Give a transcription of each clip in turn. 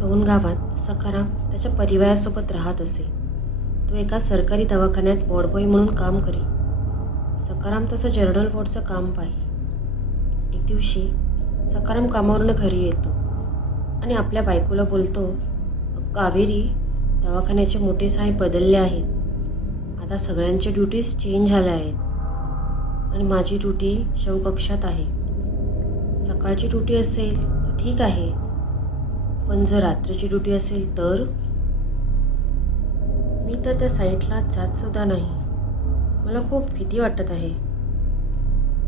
चौन गावात सखाराम त्याच्या परिवारासोबत राहत असे. तो एका सरकारी दवाखान्यात वॉर्डबॉय म्हणून काम करी. सखाराम तसं जर्नल वॉर्डचं काम पाही. एक दिवशी सखाराम कामावरून घरी येतो आणि आपल्या बायकोला बोलतो, कावेरी, दवाखान्याचे मोठे साहेब बदलले आहेत. आता सगळ्यांच्या ड्युटीज चेंज झाल्या आहेत आणि माझी ड्युटी शवकक्षात आहे. सकाळची ड्युटी असेल तर ठीक आहे, पण जर रात्रीची ड्युटी असेल तर मी तर त्या साईटला जातसुद्धा नाही. मला खूप भीती वाटत आहे.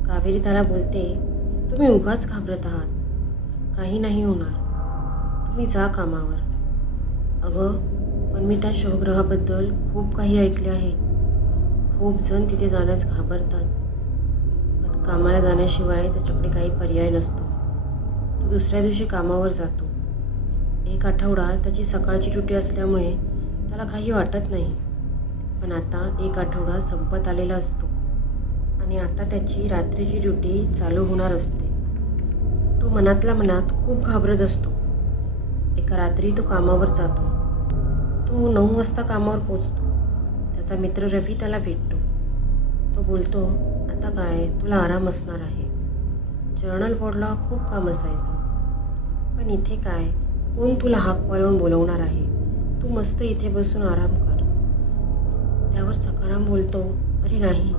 कावेरी त्याला बोलते, तुम्ही उगाच घाबरत आहात. काही नाही होणार. तुम्ही जा कामावर. अगं, पण मी त्या शवग्रहाबद्दल खूप काही ऐकले आहे. खूप जण तिथे जाण्यास घाबरतात, पण कामाला जाण्याशिवाय त्याच्याकडे काही पर्याय नसतो. तो दुसऱ्या दिवशी कामावर जातो. एक आठवडा त्याची सकाळची ड्युटी असल्यामुळे त्याला काही वाटत नाही. पण आता एक आठवडा संपत आलेला असतो आणि आता त्याची रात्रीची ड्युटी चालू होणार असते. तो मनातल्या मनात खूप घाबरत असतो. एका रात्री तो कामावर जातो. तो 9 वाजता कामावर पोचतो. त्याचा मित्र रवी त्याला भेटतो. तो बोलतो, आता काय, तुला आराम असणार आहे. जर्नल बोर्डला खूप काम असायचं, पण इथे काय, कोण तुला हाक मारून बोलवणार आहे. तू मस्त इथे बसून आराम कर. त्यावर सखाराम बोलतो, अरे नाही,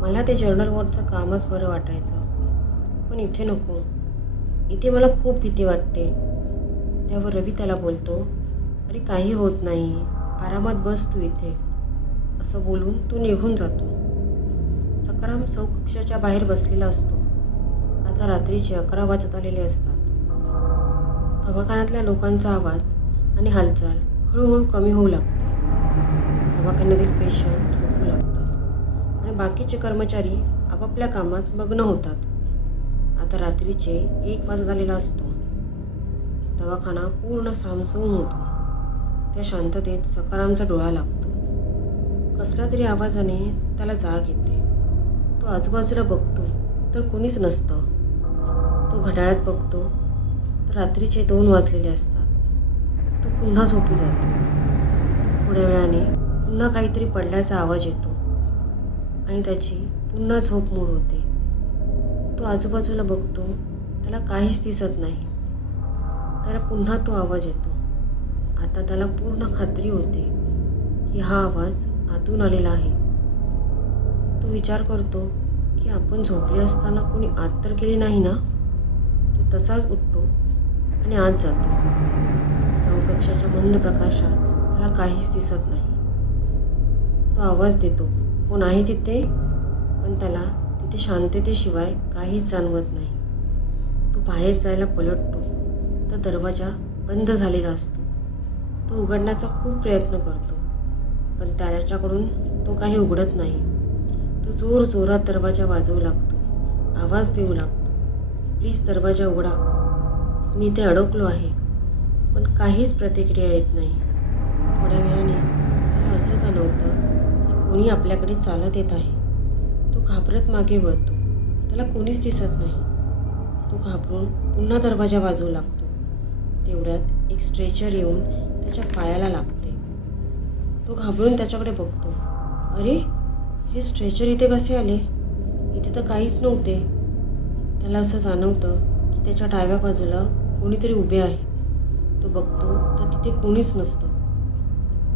मला ते जर्नल वॉर्डचं कामच बरं वाटायचं, पण इथे नको. इथे मला खूप भीती वाटते. त्यावर रवी त्याला बोलतो, अरे काही होत नाही, आरामात बस तू इथे. असं बोलून तो निघून जातो. सखाराम चौकक्षाच्या बाहेर बसलेला असतो. आता रात्रीचे 11 वाजत आलेले असतात. दवाखान्यातल्या लोकांचा आवाज आणि हालचाल हळूहळू कमी होऊ लागते. दवाखान्यातील पेशंट झोपू लागतात आणि बाकीचे कर्मचारी आपापल्या कामात मग्न होतात. आता रात्रीचे 1 वाजत आलेला असतो. दवाखाना पूर्ण सामसूम होतो. त्या शांततेत सखारामचा डोळा लागतो. कसल्या तरी आवाजाने त्याला जाग येते. तो आजूबाजूला बघतो तर कोणीच नसतं. तो घड्याळात बघतो तर रात्रीचे 2 वाजलेले असतात. तो पुन्हा झोपी जातो. थोड्या वेळाने पुन्हा काहीतरी पडल्याचा आवाज येतो आणि त्याची पुन्हा झोप मोड होते. तो आजूबाजूला बघतो, त्याला काहीच दिसत नाही. त्याला पुन्हा तो आवाज येतो. आता त्याला पूर्ण खात्री होते की हा आवाज आतून आलेला आहे. तो विचार करतो की आपण झोपले असताना कोणी आत तर गेले नाही ना. तो तसाच उठतो आणि आत जातो. चौकक्षाच्या मंद प्रकाशात त्याला काहीच दिसत नाही. तो आवाज देतो, कोण आहे तिथे, पण त्याला तिथे शांततेशिवाय काहीच जाणवत नाही. तो बाहेर जायला पलटतो तर दरवाजा बंद झालेला असतो. तो उघडण्याचा खूप प्रयत्न करतो, पण त्याच्याकडून तो काही उघडत नाही. तो जोरजोरात दरवाजा वाजवू लागतो, आवाज देऊ लागतो, प्लीज दरवाजा उघडा, मी इथे अडकलो आहे. पण काहीच प्रतिक्रिया येत नाही. थोड्या वेळाने त्याला असं जाणवतं की कोणी आपल्याकडे चालत येत आहे. तो घाबरत मागे वळतो. त्याला कोणीच दिसत नाही. तो घाबरून पुन्हा दरवाजा वाजवू लागतो. तेवढ्यात एक स्ट्रेचर येऊन त्याच्या पायाला लागते. तो घाबरून त्याच्याकडे बघतो. अरे, हे स्ट्रेचर इथे कसे आले? इथे तर काहीच नव्हते. त्याला असं जाणवतं की त्याच्या डाव्या बाजूला कोणीतरी उभे आहे. तो बघतो तर तिथे कोणीच नसतं.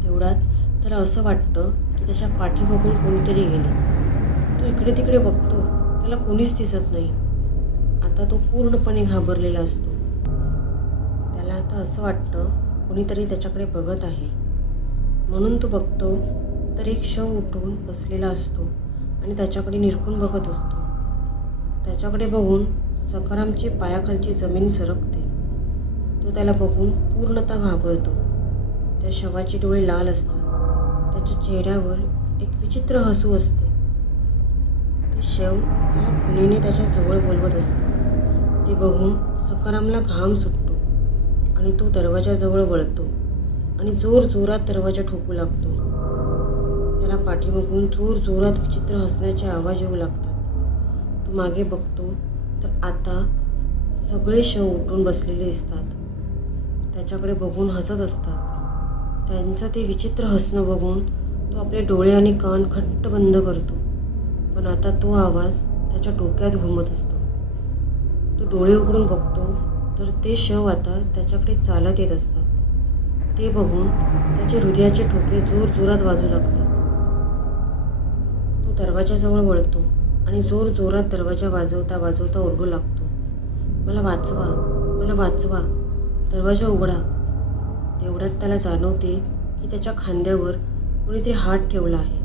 तेवढ्यात त्याला असं वाटतं की त्याच्या पाठीमागून कोणीतरी गेले. तो इकडे तिकडे बघतो, त्याला कोणीच दिसत नाही. आता तो पूर्णपणे घाबरलेला असतो. त्याला आता असं वाटतं कोणीतरी त्याच्याकडे बघत आहे. म्हणून तो बघतो तर एक शव उठून बसलेला असतो आणि त्याच्याकडे निरखून बघत असतो. त्याच्याकडे बघून सखारामची पायाखालची जमीन सरकते. तो त्याला बघून पूर्णतः घाबरतो. त्या शवाचे डोळे लाल असतात. त्याच्या चेहऱ्यावर एक विचित्र हसू असते. ते शव त्याला खुणेने त्याच्या जवळ बोलवत असते. ते बघून सखारामला घाम सुटतो आणि तो दरवाजाजवळ वळतो आणि जोरात दरवाजा ठोकू लागतो. त्याला पाठीमागून जोरात विचित्र हसण्याचे आवाज येऊ लागतात. तो मागे बघतो तर आता सगळे शव उठून बसलेले दिसतात. त्याच्याकडे बघून हसत असतात. त्यांचं ते विचित्र हसणं बघून तो आपले डोळे आणि कान घट्ट बंद करतो. पण आता तो आवाज त्याच्या डोक्यात घुमत असतो. तो डोळे उघडून बघतो तर ते शव आता त्याच्याकडे चालत येत असतात. ते बघून त्याचे हृदयाचे ठोके जोरजोरात वाजू लागतात. तो दरवाजाजवळ वळतो आणि जोरजोरात दरवाजा वाजवता वाजवता ओरडू लागतो, मला वाचवा, मला वाचवा, दरवाजा उघडा. तेवढ्यात त्याला जाणवते की त्याच्या खांद्यावर कोणीतरी हात ठेवला आहे.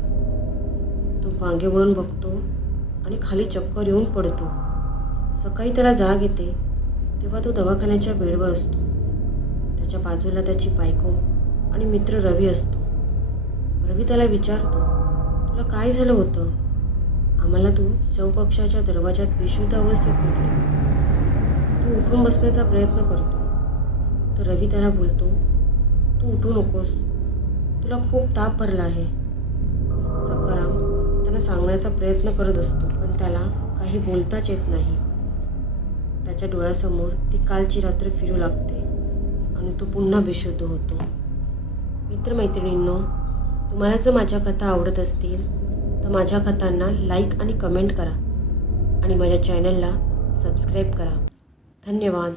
तो मागे वळून बघतो आणि खाली चक्कर येऊन पडतो. सकाळी त्याला जाग येते तेव्हा तो दवाखान्याच्या बेडवर असतो. त्याच्या बाजूला त्याची बायको आणि मित्र रवी असतो. रवी त्याला विचारतो, तुला काय झालं होतं? आम्हाला तू शवकक्षाच्या दरवाजात बेशुद्ध अवस्थेत भेटली. तू उठून बसण्याचा प्रयत्न करतो तर रवी त्याला बोलतो, तू उठू नकोस, तुला खूप ताप भरला आहे. सकाराम त्यांना सांगण्याचा प्रयत्न करत असतो पण त्याला काही बोलताच येत नाही. त्याच्या डोळ्यासमोर ती कालची रात्र फिरू लागते आणि तो पुन्हा बेशुद्ध होतो. मित्रमैत्रिणींनो, तुम्हाला जर माझ्या कथा आवडत असतील तर माझ्या कथांना लाईक आणि कमेंट करा आणि माझ्या चॅनलला सबस्क्राईब करा. धन्यवाद.